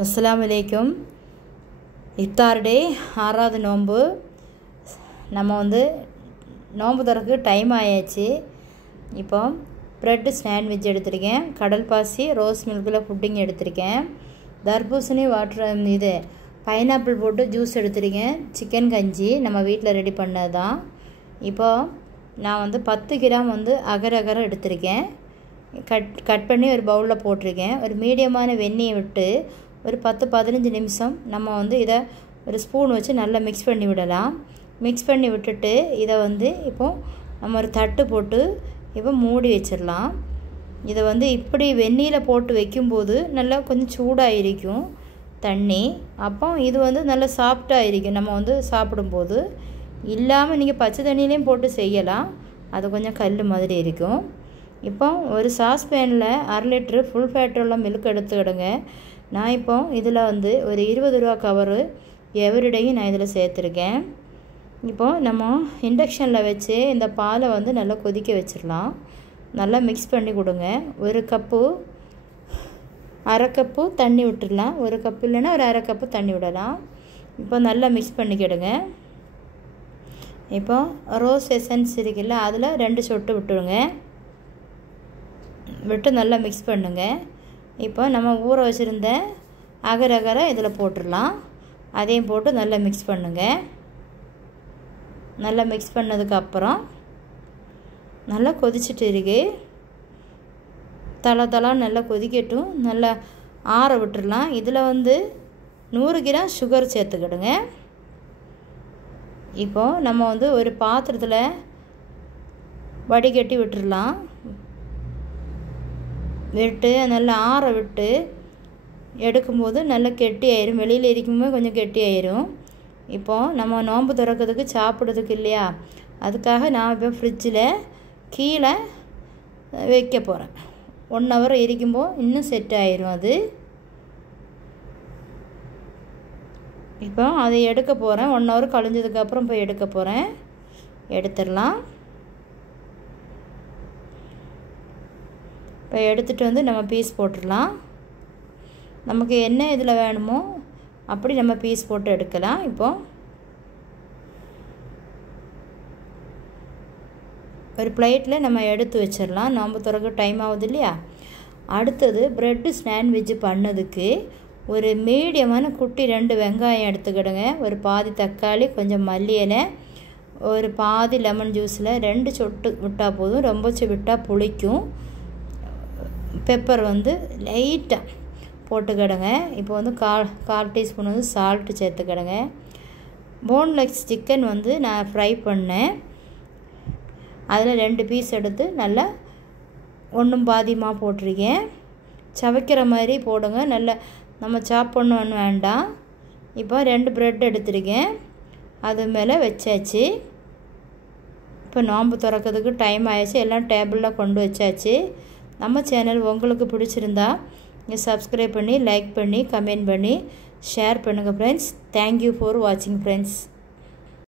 அஸ்ஸலாமுஅலைக்கும். இஃப்தார் டே 6வது நோன்பு. நம்ம நோன்பு திறக்கு டைம் ஆயாச்சு. இப்போ ப்ரெட்டு சாண்ட்விச் எடுத்திருக்கேன், கடல் பாசி ரோஸ் மில்கில் புட்டிங் எடுத்திருக்கேன், தர்பூசணி வாட்டர் பைனாப்பிள் போட்டு ஜூஸ் எடுத்திருக்கேன், சிக்கன் கஞ்சி நம்ம வீட்டில் ரெடி பண்ணது தான். இப்போது நான் 10 கிராம் அகர் அகரம் எடுத்திருக்கேன், கட் பண்ணி ஒரு பவுலில் போட்டிருக்கேன். ஒரு மீடியமான வெந்நியை விட்டு ஒரு 10-15 நிமிஷம் நம்ம இதை ஒரு ஸ்பூன் வச்சு நல்லா மிக்ஸ் பண்ணி விடலாம். மிக்ஸ் பண்ணி விட்டுட்டு இதை இப்போது நம்ம ஒரு தட்டு போட்டு இப்போ மூடி வச்சிடலாம். இதை இப்படி வெந்நியில் போட்டு வைக்கும்போது நல்லா கொஞ்சம் சூடாக இருக்கும் தண்ணி. அப்போ இது நல்லா சாஃப்டாக இருக்கும். நம்ம சாப்பிடும்போது இல்லாமல் நீங்கள் பச்சை தண்ணியிலையும் போட்டு செய்யலாம், அது கொஞ்சம் கல் மாதிரி இருக்கும். இப்போ ஒரு சாஸ்பேனில் 1/2 லிட்டரு ஃபுல் ஃபேட் உள்ள மில்க் எடுத்துக்கிடுங்க. நான் இப்போ இதில் ஒரு 20 ரூபா கவரு எவ்ரிடேயும் நான் இதில் சேர்த்துருக்கேன். இப்போது நம்ம இண்டக்ஷனில் வச்சு இந்த பாலை நல்லா கொதிக்க வச்சிடலாம். நல்லா மிக்ஸ் பண்ணி கொடுங்க. ஒரு கப்பு 1/2 கப்பு தண்ணி விட்டுடலாம். ஒரு கப்பு இல்லைன்னா ஒரு 1/2 கப்பு தண்ணி விடலாம். இப்போ நல்லா மிக்ஸ் பண்ணிக்கிடுங்க. இப்போ ரோஸ் எசன்ஸ் இருக்குல்ல, அதில் 2 சொட்டு விட்டுடுங்க. விட்டு நல்லா மிக்ஸ் பண்ணுங்க. இப்போ நம்ம ஊற வச்சுருந்த அகர் அகரை இதில் போட்டுடலாம். அதையும் போட்டு நல்லா மிக்ஸ் பண்ணுங்க. நல்லா மிக்ஸ் பண்ணதுக்கப்புறம் நல்லா கொதிச்சுட்டு இருக்கு. தளம் நல்லா கொதிக்கட்டும், நல்லா ஆற விட்டுடலாம். இதில் 100 கிராம் சுகர் சேர்த்துக்கிடுங்க. இப்போது நம்ம ஒரு பாத்திரத்தில் வடிகட்டி விட்டுடலாம். விட்டு நல்லா ஆற விட்டு எடுக்கும்போது நல்லா கெட்டி ஆயிரும். வெளியில் இருக்கும்போது கொஞ்சம் கெட்டி ஆயிரும். இப்போது நம்ம நோன்பு திறக்கிறதுக்கு சாப்பிட்றதுக்கு இல்லையா, அதுக்காக நான் இப்போ ஃப்ரிட்ஜில் கீழே வைக்க போகிறேன். 1 ஹவர் இருக்கும்போது இன்னும் செட் ஆயிரும் அது. இப்போ அதை எடுக்க போகிறேன். 1 ஹவர் கழிஞ்சதுக்கப்புறம் போய் எடுக்க போகிறேன். எடுத்துடலாம். இப்போ எடுத்துகிட்டு நம்ம பீஸ் போட்டுடலாம். நமக்கு என்ன இதில் வேணுமோ அப்படி நம்ம பீஸ் போட்டு எடுக்கலாம். இப்போது ஒரு பிளேட்டில் நம்ம எடுத்து வச்சிடலாம். நோன்பு திறக்க டைம் ஆகுது இல்லையா. அடுத்தது ப்ரெட்டு சாண்ட்விச் பண்ணதுக்கு ஒரு மீடியமான குட்டி 2 வெங்காயம் எடுத்துக்கிடுங்க. ஒரு பாதி தக்காளி, கொஞ்சம் மல்லி இலை, ஒரு பாதி லெமன் ஜூஸில் 2 சொட்டு விட்டால் போதும், ரொம்ப விட்டால் புளிக்கும். பெப்பர் லைட்டாக போட்டுக்கிடுங்க. இப்போ கால் டீஸ்பூன் சால்ட்டு சேர்த்துக்கிடுங்க. போன்லெஸ் சிக்கன் நான் ஃப்ரை பண்ணேன். அதில் 2 பீஸ் எடுத்து நல்லா ஒன்றும் பாதியமாக போட்டிருக்கேன். சவைக்கிற மாதிரி போடுங்க, நல்லா நம்ம சாப் பண்ணணுன்னு வேண்டாம். இப்போ 2 ப்ரெட் எடுத்துருக்கேன், அது மேலே வச்சாச்சு. இப்போ நோன்பு திறக்கிறதுக்கு டைம் ஆயிடுச்சு. எல்லாம் டேபிளில் கொண்டு வச்சாச்சு. நம்ம சேனல் உங்களுக்கு பிடிச்சிருந்தா நீங்கள் சப்ஸ்கிரைப் பண்ணி, லைக் பண்ணி, கமெண்ட் பண்ணி, ஷேர் பண்ணுங்கள் ஃப்ரெண்ட்ஸ். தேங்க்யூ ஃபார் வாட்சிங் ஃப்ரெண்ட்ஸ்.